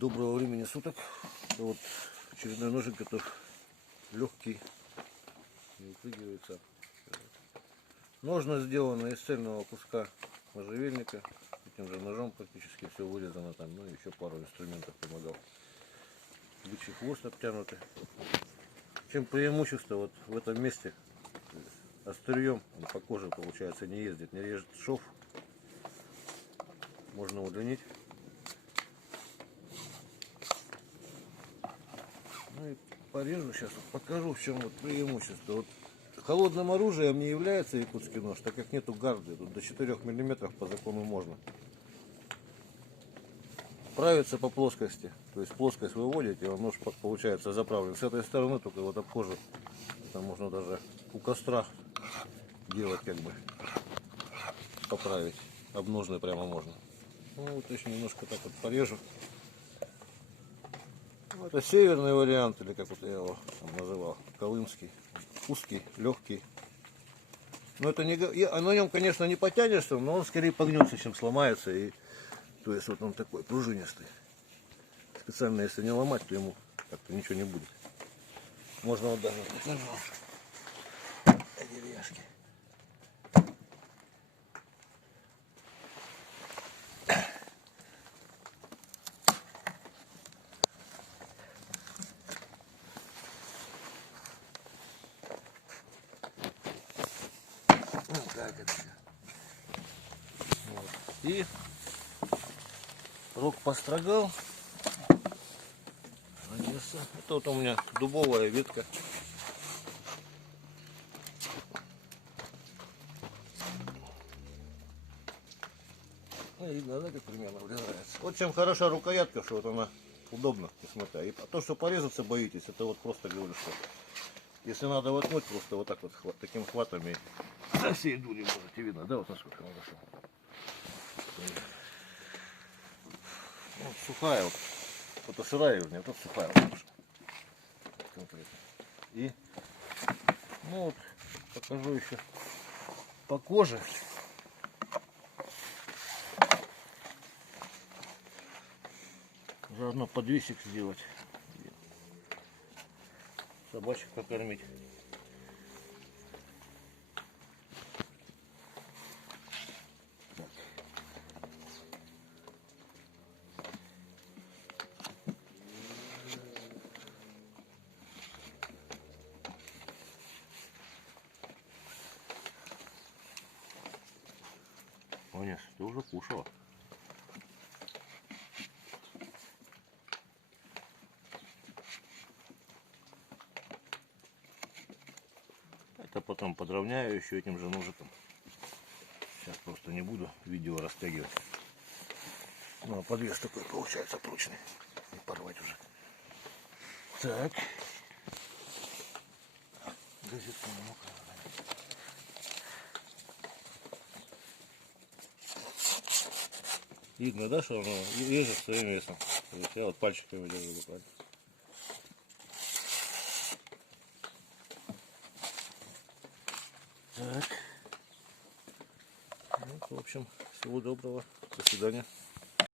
Доброго времени суток. Вот очередной ножик готов. Легкий. Не выпрыгивается. Ножны сделаны из цельного куска можжевельника. Этим же ножом практически все вырезано там. Ну и еще пару инструментов помогал. Бычий хвост обтянутый. Чем преимущество вот в этом месте? Острием он по коже, получается, не ездит, не режет шов. Можно удлинить. Ну и порежу сейчас, покажу, в чем вот преимущество. Вот холодным оружием не является якутский нож, так как нету гарды. Тут до 4 мм по закону можно. Правится по плоскости. То есть плоскость выводите, он нож получается заправлен. С этой стороны только вот об кожу. Там можно даже у костра делать, как бы поправить. Обножный прямо можно. Ну вот еще немножко так вот порежу. Ну, это северный вариант, или как вот я его там называл, колымский. Узкий, легкий. Но это не, на нем, конечно, не потянешься, но он скорее погнется, чем сломается. И, то есть вот он такой пружинистый. Специально, если не ломать, то ему как-то ничего не будет. Можно вот даже покажу. Деревяшки. Вот так это. Вот. И рог построгал. Это вот у меня дубовая ветка. Ну, видно, да, как примерно врезается. Вот чем хороша рукоятка, что вот она удобно, несмотря. И то, что порезаться боитесь, это вот просто говорю, что если надо воткнуть, просто вот так вот таким хватом и со всей дури можете, видно, да, вот насколько хорошо. Вот сухая, вот это сырая, вернее, вот сухая. Вот, и ну вот покажу еще по коже. Заодно подвесик сделать, собачек покормить. Оня, ты уже кушала. Это потом подровняю еще этим же ножиком. Сейчас просто не буду видео растягивать. Ну а подвес такой получается прочный. Не порвать уже. Так. Газетка намокла. Видно, да, что оно режет своим весом. Я вот пальчиками держу буквально. Так. Ну, в общем, всего доброго. До свидания.